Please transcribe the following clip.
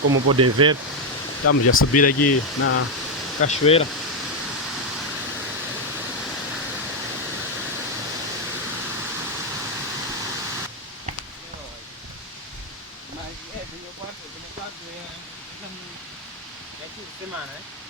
Como podem ver, estamos a subir aqui na cachoeira. Mas é, do meu quarto é fim de semana, né?